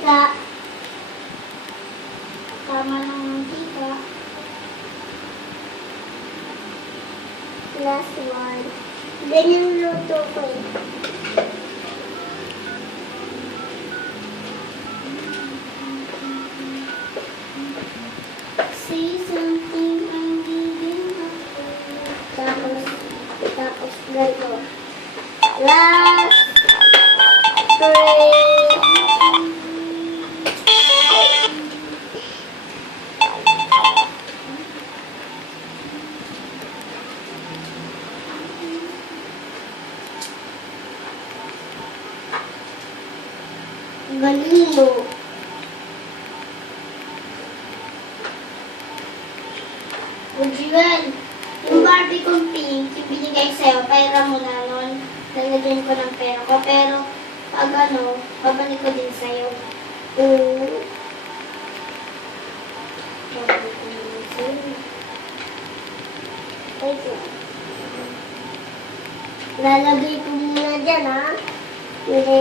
mantika. Tama ng mantika. Last one. Ganyan luto ko eh. Say something I'm giving up. Tapos ganito. Last three. Galing mo. Ujiwan, yung Barbie kong pink, yung binigay sa'yo, pera mo na nun. Nalagyan ko ng pera ko. Pero, pag ano, babalik ko din sa'yo. Babalik ko din sa'yo. Wait lang. Lalagay ko muna dyan, ha? Hindi,